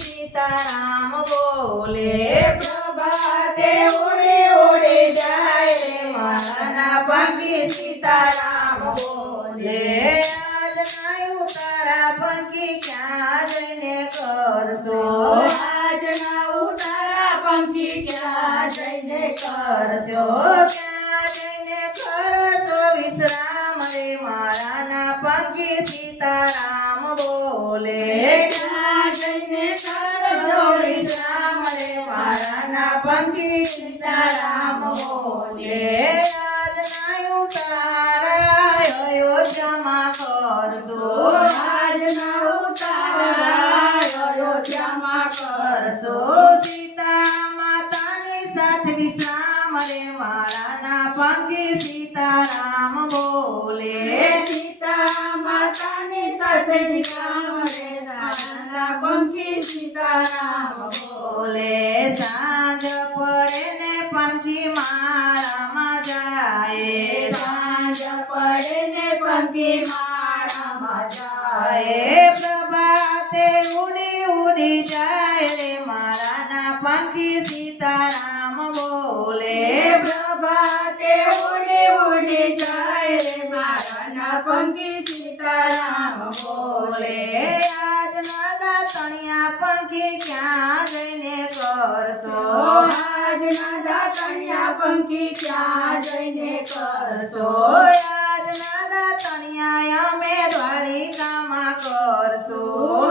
સીતારામ બોલે પ્રભાતે ઉડે ઉડે જાય રે મારા પંખી સીતારામ બોલે આજના ઉતારા પંખી ક્યાં જઈને કરશો આજના ઉતારા પંખી ક્યાં જઈને કરશો ક્યાં જઈને કરશો વિશ્રામ રે મારા પંખી સીતારામ બોલે ક્યાં જઈને કરશો વિશ્રામ રે મારા પંખી સીતારામ બોલે આજના ઉતારા અયોધ્યામાં કરશો આજના ઉતારા અયોધ્યામાં કરશો સીતા માતાની સાથે વિશ્રામ રે મારા પંખી સીતારામ બોલે સીતા માતાની સાથે વિશ્રામ રે મારા પંખી સીતારામ બોલે સાંજ પડે ને પંખી માળામાં જાય સાંજ પડે ને પંખી માળામાં જાય પ્રભાતે ઉડી ઉડી જાય રે મારા પંખી સીતારામ બોલે પ્રભાતે ઉડી ઉડી જાય રે મારા પંખી સીતારામ બોલે આજના દાતણિયા પંખી ક્યાં જઈને કરશો આજના દાતણિયા પંખી ક્યાં જઈને કરશો આજના દાતણિયા અમે દ્વારિકામાં કરશો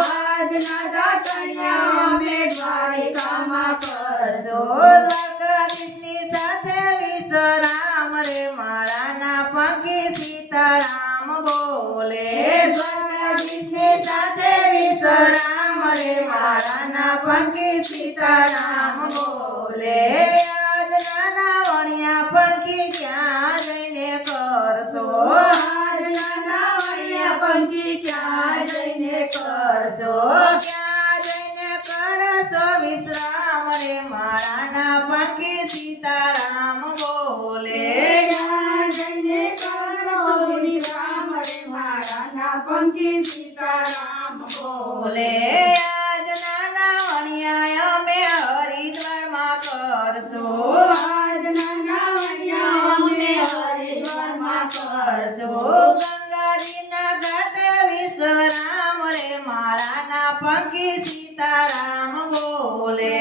આજના દાતણિયા અમે દ્વારિકામાં કરશો દ્વારકાધીશની સાથે વિશ્રામ રે મારા પંખી સીતારામ બોલે દ્વારકાધીશની સાથે વિશ્રામ રે મારા પંખી સીતારામ બોલે આજના વણિયા પંખી ક્યાં જઈને કરશો આજના વણિયા પંખી ક્યાં જઈને કરશો ક્યાં જઈને કરશો વિશ્રામ રે મારા પંખી સીતારામ બોલે ક્યાં જઈને કરશો વિશ્રામ રે મારા પંખી સીતારામ બોલે આજના વણિયા અમે હરિદ્વારમાં કરશો આજના વણિયા અમે હરિદ્વારમાં કરશો ગંગાજીના ઘાટે વિશ્રામ રે મારા પંખી સીતારામ બોલે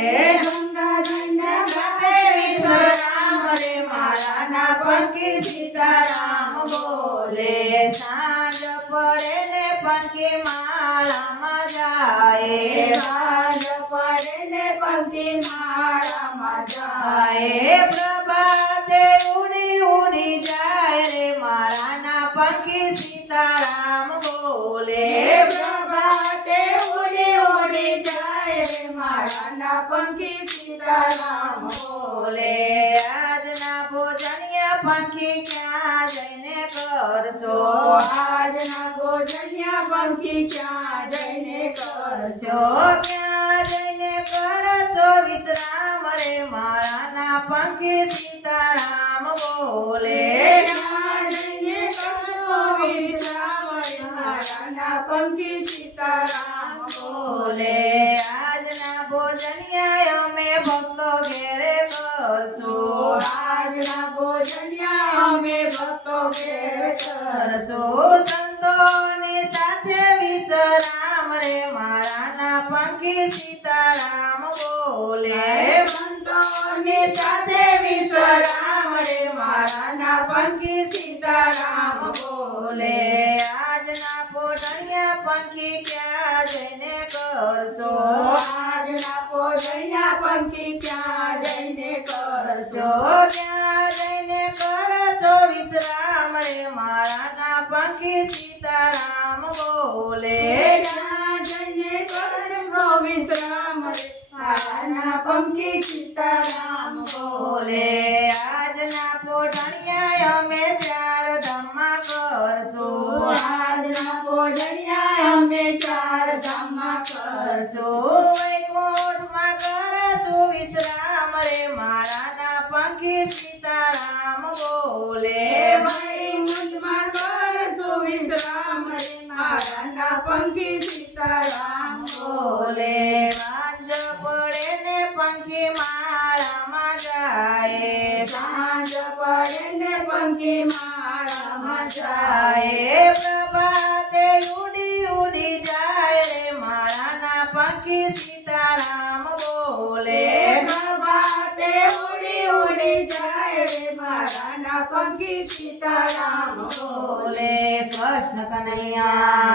ગંગાજીના ઘાટે વિશ્રામ રે મારા પંખી સીતારામ બોલે સાંજ પડે ને પંખી માળામાં જાય સાંજ પડે ને પંખી માળામાં જાય પ્રભાતે ઉડી ઉડી જાય રે મારા પંખી સીતારામ બોલે પ્રભાતે ઉડી ઉડી જાય રે મારા પંખી સીતારામ બોલે આજના ભોજનિયા પંખી ક્યાં જઈને કરશો આજના ભોજનિયા પંખી ક્યાં જઈને કરશો ક્યાં જઈને કરશો વિશ્રામ રે મારા પંખી સીતારામ બોલે ક્યાં જઈને કરશો વિશ્રામ રે મારા પંખી સીતારામ બોલે આજના ભોજનિયા અમે ભક્તો ઘેરે કરશો આજના ભોજનિયા અમે ભક્તો ઘેરે કરશો સંતોની સાથે વિશ્રામ રે મારા પંખી સીતારામ બોલે સંતોની સાથે વિશ્રામ રે મારા પંખી સીતારામ બોલે આજના પોટણિયા પંખી ક્યાં જઈને કરશો આજના પોટણિયા પંખી ક્યાં જઈને કરશો ક્યાં જઈને કરશો વિશ્રામ રે મારા પંખી સીતારામ બોલે ક્યાં જઈને કરશો વિશ્રામ રે મારા પંખી સીતારામ બોલે આજના પોટણિયા અમે ચાર ધામમાં કરશો આજના પોટણિયા અમે ચાર ધામમાં કરશો વૈકુંઠમાં કરશો વિશ્રામ રે મારા પંખી સીતારામ બોલે વૈકુંઠમાં કરશો વિશ્રામ રે મારા પંખી સીતારામ બોલે સાંજ પડે ને પંખી માળામાં જાય પ્રભાતે ઉડી ઉડી જાય રે માળાના પંખી સીતારામ બોલે પ્રભાતે ઉડી ઉડી જાય રે માળાના પંખી સીતારામ બોલે. બોલે કૃષ્ણ કનૈયા